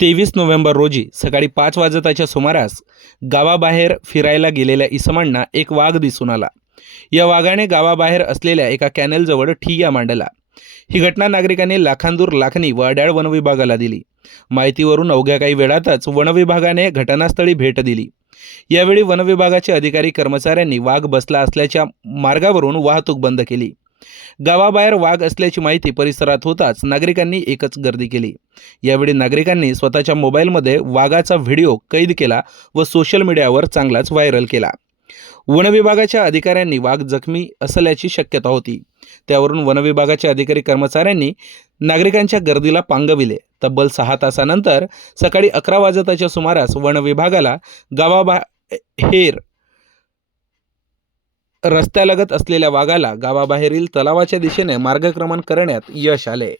तेवीस नोव्हेंबर रोजी सकाळी पाच वाजताच्या सुमारास गावाबाहेर फिरायला गेलेल्या इसमांना एक वाघ दिसून आला. या वाघाने गावाबाहेर असलेल्या एका कॅनेलजवळ ठिय्या मांडला. ही घटना नागरिकांनी लाखांदूर लाखनी व अड्याळ वनविभागाला दिली. माहितीवरून अवघ्या काही वेळातच वनविभागाने घटनास्थळी भेट दिली. यावेळी वनविभागाचे अधिकारी कर्मचाऱ्यांनी वाघ बसला असल्याच्या मार्गावरून वाहतूक बंद केली. गावाबाहेर वाघ असल्याची माहिती परिसरात होताच नागरिकांनी एकच गर्दी केली. यावेळी नागरिकांनी स्वतःच्या मोबाईलमध्ये वाघाचा व्हिडिओ कैद केला व सोशल मीडियावर चांगलाच व्हायरल केला. वनविभागाच्या अधिकाऱ्यांनी वाघ जखमी असल्याची शक्यता होती. त्यावरून वनविभागाचे अधिकारी कर्मचाऱ्यांनी नागरिकांच्या गर्दीला पांगविले तब्बल सहा तासानंतर सकाळी अकरा वाजताच्या सुमारास वनविभागाला गावाबाहेर रस्त्यालगत असलेल्या वाघाला गावाबाहेरील तलावाच्या दिशेने मार्गक्रमण करण्यात यश आले.